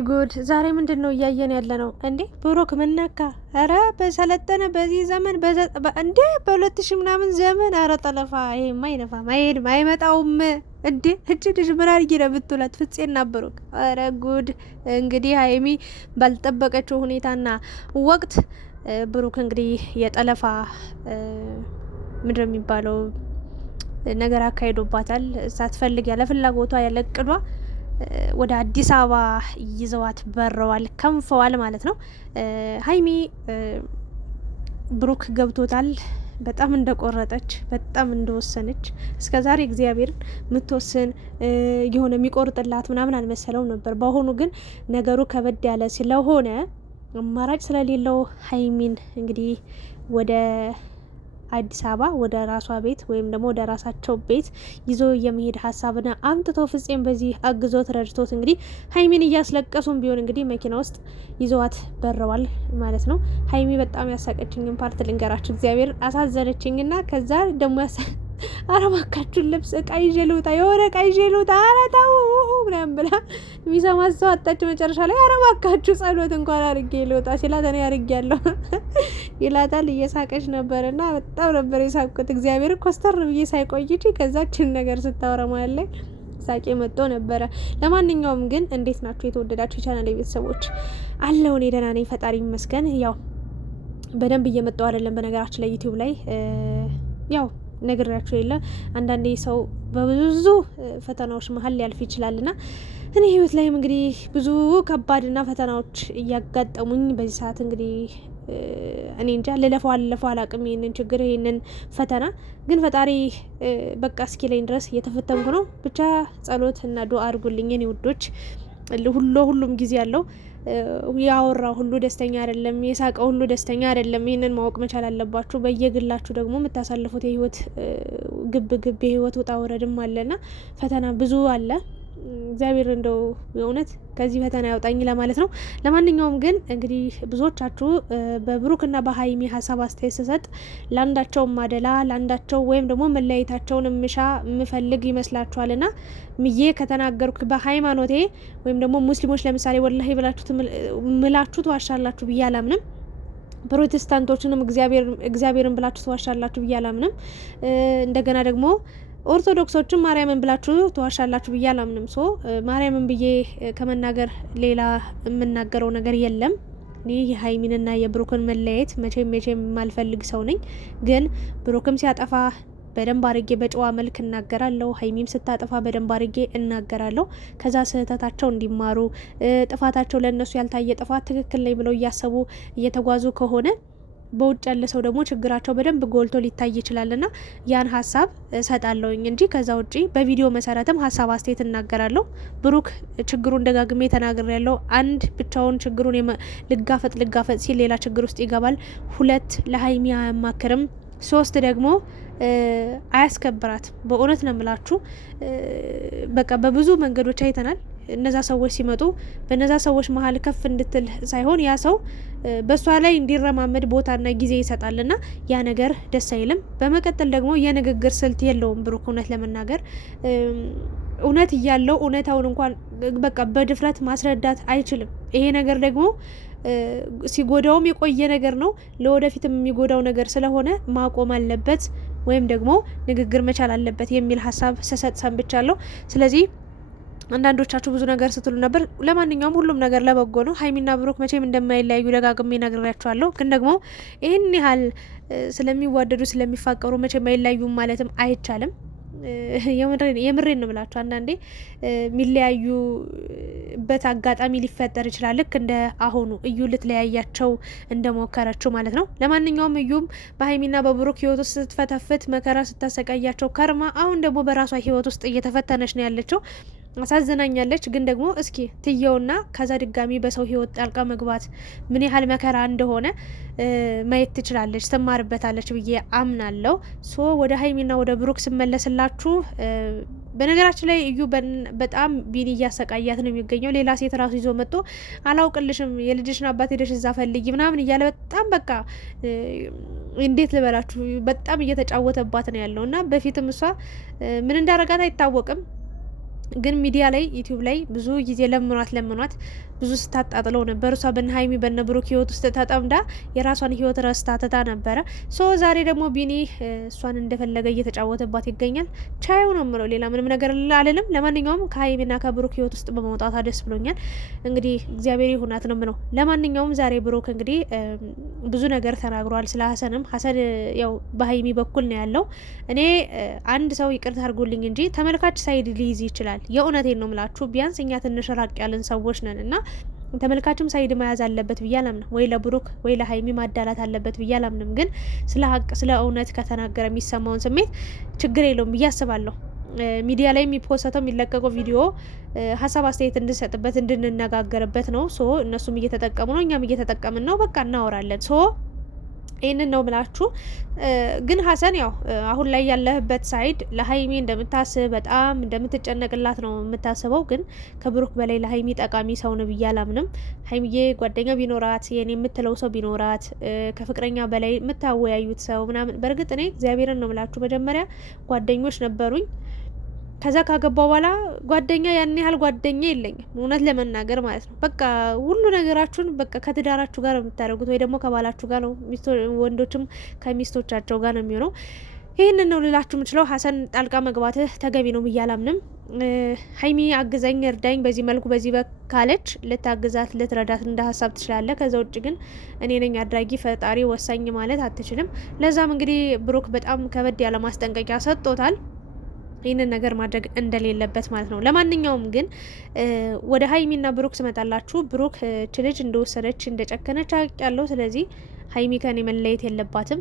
ጉድ! ዛሬ ምንድን ነው እያየን ያለ ነው እንዴ? ብሩክ ምነካ? አረ በሰለጠነ በዚህ ዘመን እንዴ በ2000 ምናምን ዘመን አረ ጠለፋ! ይሄማ አይነፋም፣ አይሄድም፣ አይመጣውም እንዴ! እጅ ልጅ ምን አድርጊ ነው ብትውላት ፍፄና ብሩክ? አረ ጉድ! እንግዲህ ሀይሚ ባልጠበቀችው ሁኔታና ወቅት ብሩክ እንግዲህ የጠለፋ ምንድን የሚባለው ነገር አካሂዶባታል። ሳትፈልግ ያለ ፍላጎቷ ያለ እቅዷ ወደ አዲስ አበባ ይዘዋት በረዋል፣ ከንፈዋል ማለት ነው። ሀይሚ ብሩክ ገብቶታል በጣም እንደቆረጠች በጣም እንደወሰነች። እስከ ዛሬ እግዚአብሔርን የምትወስን የሆነ የሚቆርጥላት ምናምን አልመሰለውም ነበር። በአሁኑ ግን ነገሩ ከበድ ያለ ስለሆነ አማራጭ ስለሌለው ሀይሚን እንግዲህ ወደ አዲስ አበባ ወደ ራሷ ቤት ወይም ደግሞ ወደ ራሳቸው ቤት ይዞ የመሄድ ሀሳብና አምጥተው ፍፄም በዚህ አግዞት ረድቶት እንግዲህ ሀይሚን እያስለቀሱም ቢሆን እንግዲህ መኪና ውስጥ ይዘዋት በረዋል ማለት ነው። ሀይሚ በጣም ያሳቀችኝን ፓርት ልንገራችሁ። እግዚአብሔር አሳዘነችኝና ከዛ ደግሞ አረባካችሁን ልብስ እቃ ይዤ ልውጣ፣ የሆነ እቃ ይዤ ልውጣ፣ ኧረ ተው ምናምን ብላ የሚሰማት ሰው አጣች። መጨረሻ ላይ አረባካችሁ ጸሎት እንኳን አርጌ ልውጣ ሲላት እኔ አርጌ ያለሁ ይላታል። እየሳቀች ነበር እና በጣም ነበር የሳቅኩት። እግዚአብሔር ኮስተር ብዬ ሳይቆይች ከዛችን ነገር ስታወራ ማለት ላይ ሳቄ መጥቶ ነበረ። ለማንኛውም ግን እንዴት ናችሁ የተወደዳችሁ የቻናል ቤተሰቦች? አለው እኔ ደህና ነኝ ፈጣሪ ይመስገን። ያው በደንብ እየመጣው አይደለም በነገራችን ላይ ዩቲዩብ ላይ ያው ነግራችሁ የለ አንዳንዴ ሰው በብዙ ፈተናዎች መሀል ሊያልፍ ይችላል እና እኔ ህይወት ላይም እንግዲህ ብዙ ከባድና ፈተናዎች እያጋጠሙኝ በዚህ ሰዓት እንግዲህ እኔ እንጃ ልለፈው አላቅም ይሄንን ችግር ይሄንን ፈተና ግን ፈጣሪ በቃ እስኪ ላይ ድረስ እየተፈተንኩ ነው። ብቻ ጸሎት እና ዱአ አድርጉልኝ የኔ ውዶች። ሁሉም ጊዜ ያለው ያወራ ሁሉ ደስተኛ አይደለም፣ የሳቀ ሁሉ ደስተኛ አይደለም። ይህንን ማወቅ መቻል አለባችሁ። በየግላችሁ ደግሞ የምታሳልፉት የህይወት ግብ የህይወት ውጣ ውረድም አለና ፈተና ብዙ አለ። እግዚአብሔር እንደው የእውነት ከዚህ ፈተና ያውጣኝ ለማለት ነው። ለማንኛውም ግን እንግዲህ ብዙዎቻችሁ በብሩክና በሀይሚ ሀሳብ አስተያየት ስሰጥ ለአንዳቸው ማደላ ለአንዳቸው ወይም ደግሞ መለያየታቸውን የምፈልግ ይመስላችኋልና ምዬ ከተናገርኩ በሃይማኖቴ ወይም ደግሞ ሙስሊሞች ለምሳሌ ወላሂ ብላችሁ ምላችሁ ትዋሻላችሁ ብዬ አላምንም። ፕሮቴስታንቶችንም እግዚአብሔርን ብላችሁ ትዋሻላችሁ ብዬ አላምንም። እንደገና ደግሞ ኦርቶዶክሶችም ማርያምን ብላችሁ ትዋሻላችሁ ብዬ አላምንም። ማርያምን ብዬ ከመናገር ሌላ የምናገረው ነገር የለም። እኔ የሀይሚንና የብሩክን መለያየት መቼም የማልፈልግ ሰው ነኝ። ግን ብሩክም ሲያጠፋ በደንብ አርጌ በጨዋ መልክ እናገራለሁ፣ ሀይሚም ስታጠፋ በደንብ አርጌ እናገራለሁ። ከዛ ስህተታቸው እንዲማሩ ጥፋታቸው ለእነሱ ያልታየ ጥፋት ትክክል ነኝ ብለው እያሰቡ እየተጓዙ ከሆነ በውጭ ያለ ሰው ደግሞ ችግራቸው በደንብ ጎልቶ ሊታይ ይችላልና ያን ሀሳብ እሰጣለሁኝ እንጂ ከዛ ውጪ በቪዲዮ መሰረትም ሀሳብ አስተያየት እናገራለሁ። ብሩክ ችግሩን ደጋግሜ ተናግሬ ያለው አንድ ብቻውን ችግሩን ልጋፈጥ ሲል ሌላ ችግር ውስጥ ይገባል። 2 ለሀይሚ አያማክርም። 3 ደግሞ አያስከብራት። በእውነት ነው የምላችሁ። በቃ በብዙ መንገዶች አይተናል። እነዛ ሰዎች ሲመጡ በነዛ ሰዎች መሀል ከፍ እንድትል ሳይሆን ያ ሰው በሷ ላይ እንዲረማመድ ቦታና ጊዜ ይሰጣልና ያ ነገር ደስ አይልም። በመቀጠል ደግሞ የንግግር ስልት የለውም ብሩክ እውነት ለመናገር እውነት እያለው እውነታውን እንኳን በቃ በድፍረት ማስረዳት አይችልም። ይሄ ነገር ደግሞ ሲጎዳውም የቆየ ነገር ነው፣ ለወደፊትም የሚጎዳው ነገር ስለሆነ ማቆም አለበት ወይም ደግሞ ንግግር መቻል አለበት የሚል ሀሳብ ስሰጥ ሰንብቻለሁ። ስለዚህ አንዳንዶቻችሁ ብዙ ነገር ስትሉ ነበር። ለማንኛውም ሁሉም ነገር ለበጎ ነው። ሀይሚና ብሩክ መቼም እንደማይለያዩ ደጋግሜ ነግሬያቸዋለሁ። ግን ደግሞ ይህን ያህል ስለሚዋደዱ ስለሚፋቀሩ መቼም አይለያዩም ማለትም አይቻልም። የምሬን ነው ብላችሁ አንዳንዴ የሚለያዩበት አጋጣሚ ሊፈጠር ይችላል። ልክ እንደ አሁኑ እዩ ልትለያያቸው እንደሞከረችው ማለት ነው። ለማንኛውም እዩም በሀይሚና በብሩክ ህይወት ውስጥ ስትፈተፍት መከራ ስታሰቃያቸው ከርማ አሁን ደግሞ በራሷ ህይወት ውስጥ እየተፈተነች ነው ያለችው። አሳዝናኛለች። ግን ደግሞ እስኪ ትየውና ከዛ ድጋሚ በሰው ህይወት ጣልቃ መግባት ምን ያህል መከራ እንደሆነ ማየት ትችላለች፣ ትማርበታለች ብዬ አምናለሁ። ወደ ሀይሚና ወደ ብሩክ ስመለስላችሁ በነገራችን ላይ እዩ በጣም ቢኒ እያሰቃያት ነው የሚገኘው። ሌላ ሴት ራሱ ይዞ መጥቶ አላውቅልሽም የልጅሽን አባት ሄደሽ እዛ ፈልጊ ምናምን እያለ በጣም በቃ እንዴት ልበላችሁ በጣም እየተጫወተባት ነው ያለው እና በፊትም እሷ ምን እንዳረጋት አይታወቅም። ግን ሚዲያ ላይ ዩቲዩብ ላይ ብዙ ጊዜ ለምኗት ብዙ ስታጣጥለው ነበር። እሷ በነ ሀይሚ በነ ብሩክ ህይወት ውስጥ ተጠምዳ የራሷን ህይወት ረስታ ትታ ነበረ። ዛሬ ደግሞ ቢኒ እሷን እንደፈለገ እየተጫወተባት ይገኛል። ቻዩ ነው የምለው፣ ሌላ ምንም ነገር አልልም። ለማንኛውም ከሀይሚና ከብሩክ ህይወት ውስጥ በመውጣቷ ደስ ብሎኛል። እንግዲህ እግዚአብሔር ይሁናት ነው የምለው። ለማንኛውም ዛሬ ብሩክ እንግዲህ ብዙ ነገር ተናግሯል ስለ ሀሰንም። ሀሰን ያው በሀይሚ በኩል ነው ያለው። እኔ አንድ ሰው ይቅርታ አድርጎልኝ እንጂ ተመልካች ሳይድ ሊይዝ ይችላል። የእውነቴን ነው ምላችሁ። ቢያንስ እኛ ትንሽ ራቅ ያለን ሰዎች ነን እና ተመልካችም ሳይድ መያዝ አለበት ብዬ አላምንም። ወይ ለብሩክ ወይ ለሀይሚ ማዳላት አለበት ብዬ አላምንም። ግን ስለ ሀቅ ስለ እውነት ከተናገረ የሚሰማውን ስሜት ችግር የለውም ብዬ አስባለሁ። ሚዲያ ላይ የሚፖሰተው የሚለቀቀው ቪዲዮ ሀሳብ አስተያየት እንድንሰጥበት እንድንነጋገርበት ነው። እነሱም እየተጠቀሙ ነው፣ እኛም እየተጠቀምን ነው። በቃ እናወራለን። ይህንን ነው ብላችሁ ግን ሀሰን ያው አሁን ላይ ያለህበት ሳይድ ለሀይሚ እንደምታስብ በጣም እንደምትጨነቅላት ነው የምታስበው። ግን ከብሩክ በላይ ለሀይሚ ጠቃሚ ሰው ነው ብዬ አላምንም። ሀይሚዬ ጓደኛ ቢኖራት የኔ የምትለው ሰው ቢኖራት ከፍቅረኛ በላይ የምታወያዩት ሰው ምናምን። በእርግጥ እኔ እግዚአብሔርን ነው ብላችሁ መጀመሪያ ጓደኞች ነበሩኝ። ከዛ ካገባው በኋላ ጓደኛ ያን ያህል ጓደኛ የለኝም እውነት ለመናገር ማለት ነው። በቃ ሁሉ ነገራችሁን በቃ ከትዳራችሁ ጋር ነው የምታደርጉት፣ ወይ ደግሞ ከባላችሁ ጋር ነው። ወንዶችም ከሚስቶቻቸው ጋር ነው የሚሆነው። ይህንን ነው ልላችሁ የምችለው። ሀሰን ጣልቃ መግባትህ ተገቢ ነው ብዬ አላምንም። ሀይሚ አግዘኝ እርዳኝ በዚህ መልኩ በዚህ ካለች ልታግዛት ልትረዳት እንደ ሀሳብ ትችላለህ። ከዛ ውጭ ግን እኔ ነኝ አድራጊ ፈጣሪ ወሳኝ ማለት አትችልም። ለዛም እንግዲህ ብሩክ በጣም ከበድ ያለ ማስጠንቀቂያ ሰጥቶታል። ይህንን ነገር ማድረግ እንደሌለበት ማለት ነው። ለማንኛውም ግን ወደ ሀይሚና ብሩክ ስመጣላችሁ ብሩክ ልጅ እንደወሰነች እንደጨከነች ያለው። ስለዚህ ሀይሚ ከኔ መለየት የለባትም።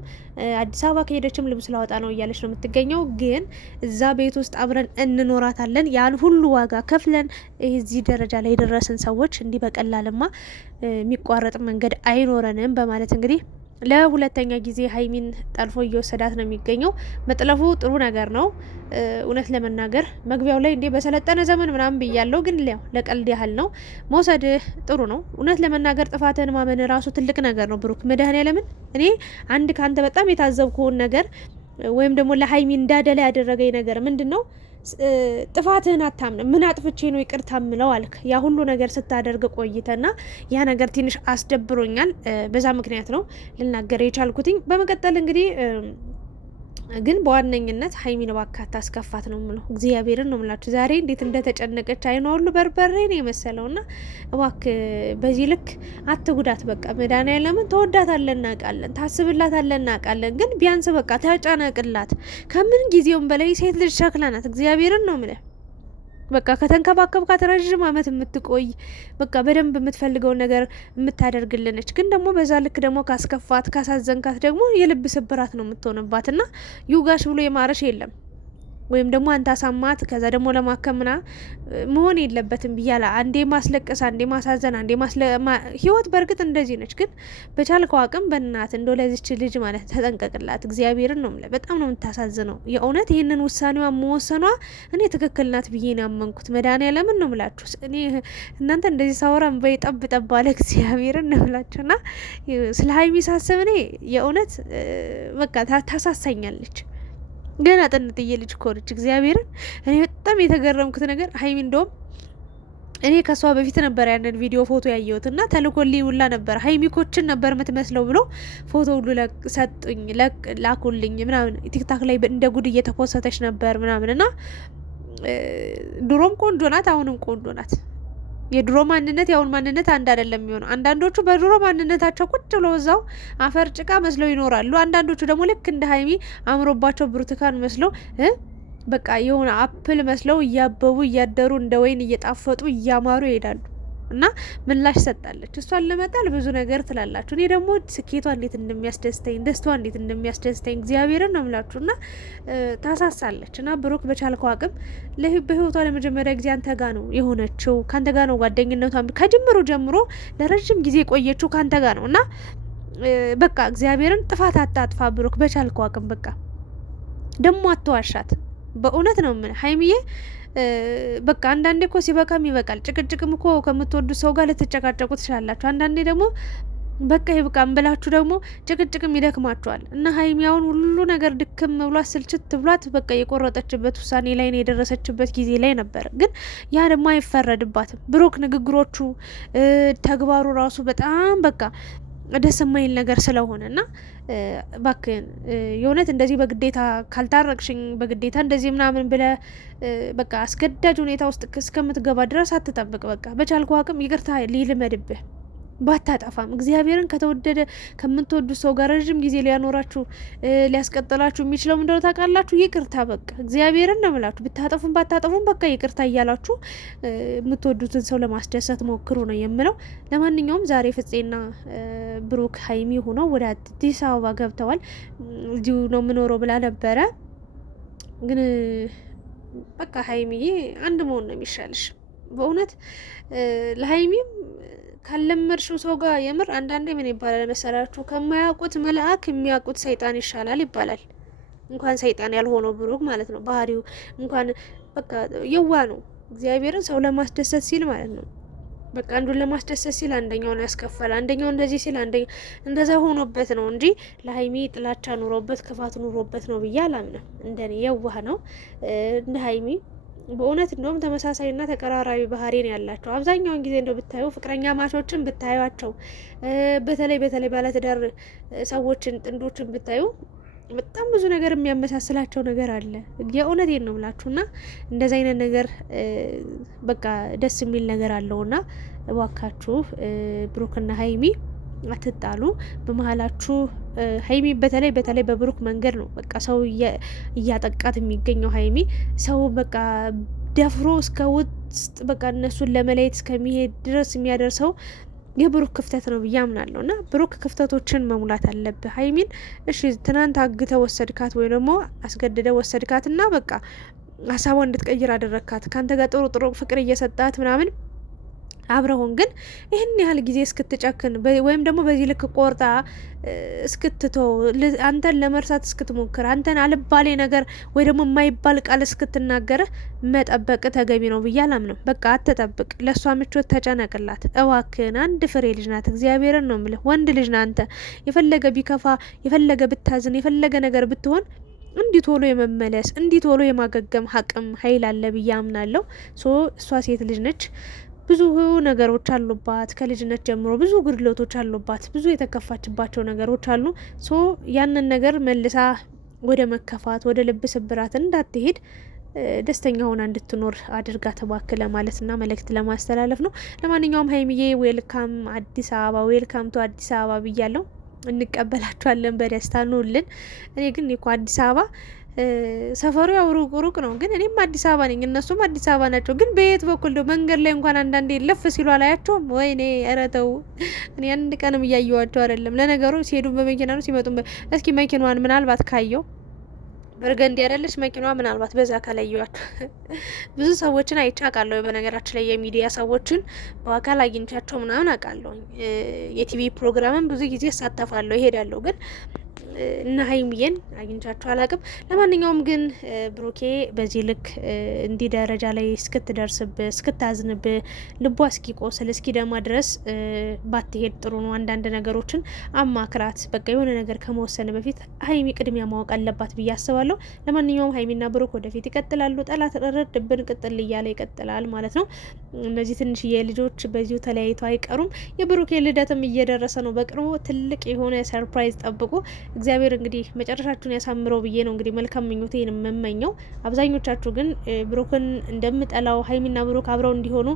አዲስ አበባ ከሄደችም ልብስ ላወጣ ነው እያለች ነው የምትገኘው። ግን እዛ ቤት ውስጥ አብረን እንኖራታለን። ያን ሁሉ ዋጋ ከፍለን እዚህ ደረጃ ላይ የደረስን ሰዎች እንዲህ በቀላልማ የሚቋረጥ መንገድ አይኖረንም በማለት እንግዲህ ለሁለተኛ ጊዜ ሀይሚን ጠልፎ እየወሰዳት ነው የሚገኘው። መጥለፉ ጥሩ ነገር ነው። እውነት ለመናገር መግቢያው ላይ እንዴ በሰለጠነ ዘመን ምናምን ብያለው፣ ግን ለቀልድ ያህል ነው። መውሰድ ጥሩ ነው። እውነት ለመናገር ጥፋትን ማመን ራሱ ትልቅ ነገር ነው። ብሩክ መድኃኔዓለምን እኔ አንድ ከአንተ በጣም የታዘብኩውን ነገር ወይም ደግሞ ለሀይሚ እንዳደላ ያደረገኝ ነገር ምንድን ነው? ጥፋትህን አታምንም። ምን አጥፍቼ ነው ይቅርታ ምለው አልክ። ያ ሁሉ ነገር ስታደርግ ቆይተና ያ ነገር ትንሽ አስደብሮኛል። በዛ ምክንያት ነው ልናገር የቻልኩትኝ። በመቀጠል እንግዲህ ግን በዋነኝነት ሀይሚን እባክህ አታስከፋት ነው የምለው። እግዚአብሔርን ነው የምላችሁ። ዛሬ እንዴት እንደተጨነቀች አይኗ ሁሉ በርበሬ ነው የመሰለውና እባክህ በዚህ ልክ አትጉዳት። በቃ መድኃኒዓለምን ተወዳታለን እናውቃለን፣ ታስብላታለን እናውቃለን። ግን ቢያንስ በቃ ተጨነቅላት። ከምን ጊዜውም በላይ ሴት ልጅ ሸክላ ናት። እግዚአብሔርን ነው የምልህ። በቃ ከተንከባከብካት ረዥም ዓመት የምትቆይ በቃ በደንብ የምትፈልገውን ነገር የምታደርግልነች። ግን ደግሞ በዛ ልክ ደግሞ ካስከፋት ካሳዘንካት ደግሞ የልብ ስብራት ነው የምትሆንባት። እና ይውጋሽ ብሎ የማረሽ የለም። ወይም ደግሞ አንተ አሳማት ከዛ ደግሞ ለማከምና መሆን የለበትም ብያላ። አንዴ ማስለቀስ፣ አንዴ ማሳዘን፣ አንዴ ህይወት በእርግጥ እንደዚህ ነች። ግን በቻልከው አቅም በእናት እንደው ለዚች ልጅ ማለት ተጠንቀቅላት። እግዚአብሔርን ነው የምልህ። በጣም ነው የምታሳዝነው የእውነት። ይህንን ውሳኔዋ መወሰኗ እኔ ትክክል ናት ብዬ ነው ያመንኩት። መድኃኒዓለምን ነው የምላችሁ። እኔ እናንተ እንደዚህ ሳወራ እንባዬ ጠብ ጠብ አለ። እግዚአብሔርን ነው የምላችሁ። እና ስለ ሀይሚ ሳስብ እኔ የእውነት በቃ ታሳሳኛለች። ገና ጥንጥዬ ልጅ እኮ ነች። እግዚአብሔርን እኔ በጣም የተገረምኩት ነገር ሀይሚ እንደውም እኔ ከሷ በፊት ነበር ያንን ቪዲዮ ፎቶ ያየሁት እና ተልኮልኝ ሁላ ነበር። ሀይሚ ኮችን ነበር የምትመስለው ብሎ ፎቶ ሁሉ ሰጡኝ፣ ላኩልኝ ምናምን። ቲክታክ ላይ እንደ ጉድ እየተፖሰተች ነበር ምናምን እና ድሮም ቆንጆ ናት፣ አሁንም ቆንጆ ናት። የድሮ ማንነት ያሁን ማንነት አንድ አይደለም የሚሆነው። አንዳንዶቹ በድሮ ማንነታቸው ቁጭ ብለው እዛው አፈር ጭቃ መስለው ይኖራሉ። አንዳንዶቹ ደግሞ ልክ እንደ ሀይሚ አምሮባቸው ብርቱካን መስለው በቃ የሆነ አፕል መስለው እያበቡ እያደሩ እንደ ወይን እየጣፈጡ እያማሩ ይሄዳሉ። እና ምላሽ ሰጣለች። እሷን ለመጣል ብዙ ነገር ትላላችሁ። እኔ ደግሞ ስኬቷ እንዴት እንደሚያስደስተኝ ደስቷ እንዴት እንደሚያስደስተኝ እግዚአብሔርን ነው የምላችሁ። እና ታሳሳለች። እና ብሩክ በቻልከው አቅም በህይወቷ ለመጀመሪያ ጊዜ አንተ ጋ ነው የሆነችው። ከአንተ ጋ ነው ጓደኝነቷ ከጅምሩ ጀምሮ ለረጅም ጊዜ የቆየችው ከአንተ ጋ ነው። እና በቃ እግዚአብሔርን ጥፋት አታጥፋ ብሩክ፣ በቻልከው አቅም በቃ ደግሞ አትዋሻት። በእውነት ነው ምን ሀይሚዬ በቃ አንዳንዴ እኮ ሲበቃም ይበቃል። ጭቅጭቅም እኮ ከምትወዱ ሰው ጋር ልትጨቃጨቁ ትችላላችሁ። አንዳንዴ ደግሞ በቃ ይብቃም ብላችሁ ደግሞ ጭቅጭቅም ይደክማችኋል። እና ሀይሚያውን ሁሉ ነገር ድክም ብሏት ስልችት ብሏት በቃ የቆረጠችበት ውሳኔ ላይ ነው የደረሰችበት ጊዜ ላይ ነበር። ግን ያ ደግሞ አይፈረድባትም። ብሩክ ንግግሮቹ፣ ተግባሩ ራሱ በጣም በቃ ደስ የማይል ነገር ስለሆነ እና ባክን የእውነት እንደዚህ በግዴታ ካልታረቅሽኝ በግዴታ እንደዚህ ምናምን ብለ በቃ አስገዳጅ ሁኔታ ውስጥ እስከምትገባ ድረስ አትጠብቅ። በቃ በቻልኩ አቅም ይቅርታ ሊልመድብህ ባታጠፋም እግዚአብሔርን ከተወደደ ከምትወዱ ሰው ጋር ረዥም ጊዜ ሊያኖራችሁ ሊያስቀጥላችሁ የሚችለው ምንድነው ታውቃላችሁ? ይቅርታ። በቃ እግዚአብሔርን ነው የምላችሁ። ብታጠፉም ባታጠፉም በቃ ይቅርታ እያላችሁ የምትወዱትን ሰው ለማስደሰት ሞክሩ ነው የምለው። ለማንኛውም ዛሬ ፍፄና ብሩክ ሀይሚ ሆነው ወደ አዲስ አበባ ገብተዋል። እዚሁ ነው የምኖረው ብላ ነበረ። ግን በቃ ሀይሚዬ አንድ መሆን ነው የሚሻልሽ በእውነት ለሀይሚም ካለመድሽው ሰው ጋር የምር አንዳንዴ ምን ይባላል መሰላችሁ? ከማያውቁት መልአክ የሚያውቁት ሰይጣን ይሻላል ይባላል። እንኳን ሰይጣን ያልሆነው ብሩክ ማለት ነው። ባህሪው እንኳን በቃ የዋ ነው። እግዚአብሔርን ሰው ለማስደሰት ሲል ማለት ነው። በቃ አንዱን ለማስደሰት ሲል አንደኛውን ያስከፈል፣ አንደኛው እንደዚህ ሲል አንደኛው እንደዛ ሆኖበት ነው እንጂ ለሀይሚ ጥላቻ ኑሮበት ክፋት ኑሮበት ነው ብዬ አላምንም። እንደኔ የዋህ ነው እንደ ሀይሚ በእውነት እንደውም ተመሳሳይና ተቀራራቢ ባህሪ ነው ያላቸው። አብዛኛውን ጊዜ እንደው ብታዩ ፍቅረኛ ማቾችን ብታዩቸው፣ በተለይ ባለትዳር ሰዎችን ጥንዶችን ብታዩ በጣም ብዙ ነገር የሚያመሳስላቸው ነገር አለ። የእውነቴን ነው ብላችሁና እንደዚህ አይነት ነገር በቃ ደስ የሚል ነገር አለውና እባካችሁ ብሩክና ሀይሚ አትጣሉ። በመሀላችሁ ሀይሚ በተለይ በብሩክ መንገድ ነው በቃ ሰው እያጠቃት የሚገኘው። ሀይሚ ሰው በቃ ደፍሮ እስከ ውስጥ በቃ እነሱን ለመለየት እስከሚሄድ ድረስ የሚያደርሰው የብሩክ ክፍተት ነው ብዬ አምናለሁ። እና ብሩክ ክፍተቶችን መሙላት አለብህ። ሀይሚን እሺ ትናንት አግተ ወሰድካት ወይ ደግሞ አስገድደ ወሰድካት እና በቃ ሀሳቧ እንድትቀይር አደረግካት። ከአንተ ጋር ጥሩ ፍቅር እየሰጣት ምናምን አብረሆን ግን ይህን ያህል ጊዜ እስክትጨክን ወይም ደግሞ በዚህ ልክ ቆርጣ እስክትተው አንተን ለመርሳት እስክትሞክር አንተን አልባሌ ነገር ወይ ደግሞ የማይባል ቃል እስክትናገርህ መጠበቅ ተገቢ ነው ብዬ አላምንም። በቃ አትጠብቅ። ለእሷ ምቾት ተጨነቅላት እባክህን። አንድ ፍሬ ልጅ ናት። እግዚአብሔርን ነው የምልህ። ወንድ ልጅ ና አንተ። የፈለገ ቢከፋ የፈለገ ብታዝን የፈለገ ነገር ብትሆን እንዲህ ቶሎ የመመለስ እንዲህ ቶሎ የማገገም አቅም ኃይል አለ ብዬ አምናለሁ። እሷ ሴት ልጅ ነች። ብዙ ነገሮች አሉባት። ከልጅነት ጀምሮ ብዙ ጉድለቶች አሉባት። ብዙ የተከፋችባቸው ነገሮች አሉ። ያንን ነገር መልሳ ወደ መከፋት ወደ ልብ ስብራት እንዳትሄድ ደስተኛ ሆና እንድትኖር አድርጋ ተባክለ ማለትና መልእክት ለማስተላለፍ ነው። ለማንኛውም ሀይሚዬ ዌልካም አዲስ አበባ፣ ዌልካም ቱ አዲስ አበባ ብያለሁ። እንቀበላችኋለን በደስታ ኑልን። እኔ ግን እኮ አዲስ አበባ ሰፈሩ ያው ሩቅ ነው፣ ግን እኔም አዲስ አበባ ነኝ፣ እነሱም አዲስ አበባ ናቸው። ግን በየት በኩል ነው መንገድ ላይ እንኳን አንዳንዴ ለፍ ሲሉ አላያቸውም? ወይኔ ኧረ ተው። እኔ አንድ ቀንም እያየዋቸው አይደለም። ለነገሩ ሲሄዱ በመኪና ነው ሲመጡ እስኪ መኪናዋን ምናልባት ካየው በርገንዲ አይደለች መኪናዋ፣ ምናልባት በዛ ከለየዋቸው ብዙ ሰዎችን አይቼ አውቃለሁ። በነገራችን ላይ የሚዲያ ሰዎችን በአካል አግኝቻቸው ምናምን አውቃለሁ። የቲቪ ፕሮግራምን ብዙ ጊዜ እሳተፋለሁ፣ ይሄዳለሁ ግን እና ሀይሚዬን አግኝቻቸው አላቅም። ለማንኛውም ግን ብሩኬ በዚህ ልክ እንዲህ ደረጃ ላይ እስክትደርስብህ እስክታዝንብህ ልቧ እስኪቆስል እስኪደማ ድረስ ባትሄድ ጥሩ ነው። አንዳንድ ነገሮችን አማክራት። በቃ የሆነ ነገር ከመወሰን በፊት ሀይሚ ቅድሚያ ማወቅ አለባት ብዬ አስባለሁ። ለማንኛውም ሀይሚና ብሩክ ወደፊት ይቀጥላሉ። ጠላት ረድብን ቅጥል እያለ ይቀጥላል ማለት ነው። እነዚህ ትንሽዬ ልጆች በዚሁ ተለያይተው አይቀሩም። የብሩኬ ልደትም እየደረሰ ነው። በቅርቡ ትልቅ የሆነ ሰርፕራይዝ ጠብቁ። እግዚአብሔር እንግዲህ መጨረሻችሁን ያሳምረው ብዬ ነው እንግዲህ መልካም ምኞቴን የምመኘው። አብዛኞቻችሁ ግን ብሩክን እንደምጠላው ሀይሚና ብሩክ አብረው እንዲሆኑ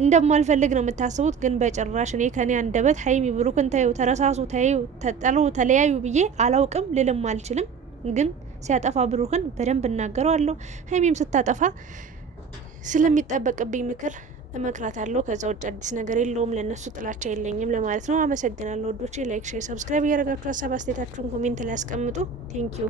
እንደማልፈልግ ነው የምታስቡት። ግን በጭራሽ እኔ ከኔ አንደበት ሀይሚ ብሩክን ታዩ፣ ተረሳሱ፣ ታዩ፣ ተጠሉ፣ ተለያዩ ብዬ አላውቅም ልልም አልችልም። ግን ሲያጠፋ ብሩክን በደንብ እናገረዋለሁ። ሀይሚም ስታጠፋ ስለሚጠበቅብኝ ምክር እመክራታለሁ። ከዛ ውጭ አዲስ ነገር የለውም። ለእነሱ ጥላቻ የለኝም ለማለት ነው። አመሰግናለሁ ወዶቼ። ላይክ፣ ሼር፣ ሰብስክራይብ እያደረጋችሁ ሀሳብ አስተያየታችሁን ኮሜንት ላይ ያስቀምጡ። ቴንኪዩ